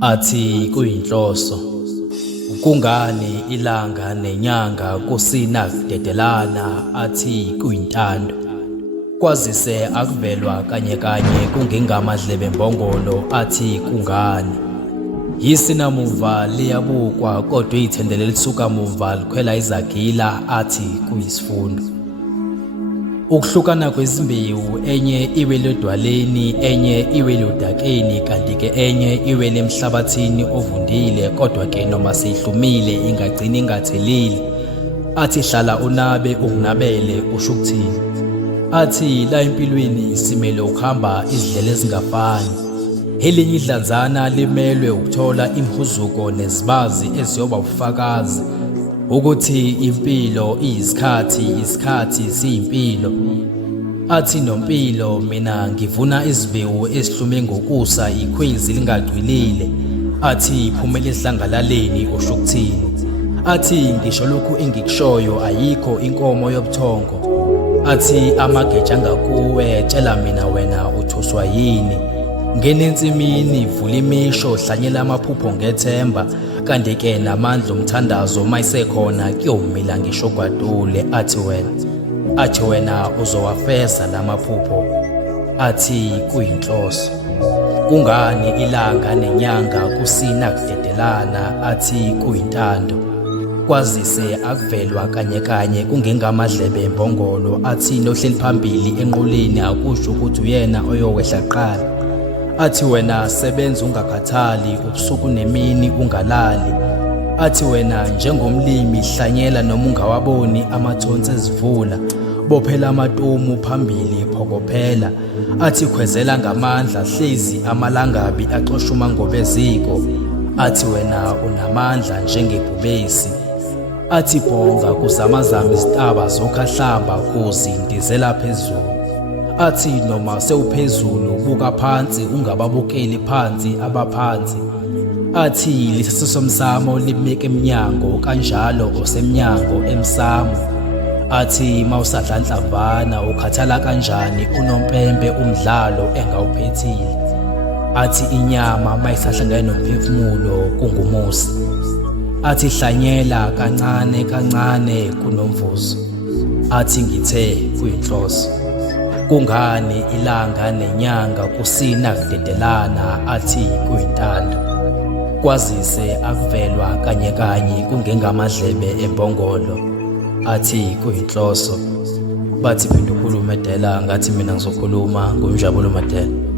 athi kuyinhloso kungani ilanga nenyanga kusina kudedelana athi kuyintando kwazise akuvelwa kanye kanye kungengamadlebe mbongolo athi kungani yisinamuva liyabukwa kodwa ithendele lisuka muva likhwela izagila athi kuyisifundo ukuhlukana kwezimbewu enye iwele edwaleni enye iwele udakeni kanti ke enye iwele emhlabathini ovundile kodwa ke noma seyihlumile ingagcina ingatheleli athi hlala unabe unginabele usho ukuthini athi la empilweni simele ukuhamba izidlela ezingafani elinye idlanzana limelwe ukuthola imhuzuko nezibazi eziyoba ufakazi ukuthi impilo isikhathi siyimpilo athi nompilo mina ngivuna izibewu esihlume ngokusa ikhwezi lingagcwilile athi iphumele esidlangalaleni usho ukuthini athi ngisho lokhu engikushoyo ayikho inkomo yobuthongo athi amageja ngakuwe tshela mina wena uthuswa yini ngene ensimini vula imisho hlanyela amaphupho ngethemba kanti ke namandla umthandazo mayisekhona kuyomila ngisho gwadule athi wena uzowafeza lamaphupho athi kuyinhloso kungani ilanga nenyanga kusina kudedelana athi kuyintando kwazise akuvelwa kanye kanye kungengamadlebe embongolo athi nohleli phambili enqoleni akusho ukuthi uyena oyowehla qala athi wena sebenza ungakhathali ubusuku nemini ungalali athi wena njengomlimi hlanyela noma ungawaboni amathonsi ezivula bophela amatomu phambili phokophela athi khwezela ngamandla hlezi amalangabi axosha umangobeziko athi wena unamandla njengebhubesi athi bonga kuzamazama izitaba zokhahlamba kuzindizela phezulu athi noma sewuphezulu buka phansi ungababukeli phansi abaphansi athi lesiso somsamo libeke eminyango kanjalo osemnyango emsamo athi mawusadlanhlavana ukhathala kanjani unompembe umdlalo engawuphethile athi inyama mayisahlangene nomphefumulo kungumusi athi hlanyela kancane kancane kunomvuzo athi ngithe kuyinhloso kungani ilanga nenyanga kusina kudedelana athi kuyintando kwazise akuvelwa kanye kanye kungengamadlebe embongolo athi kuyinhloso bathi phinda ukhulume Dela ngathi mina ngizokhuluma ngumjabulo Madela.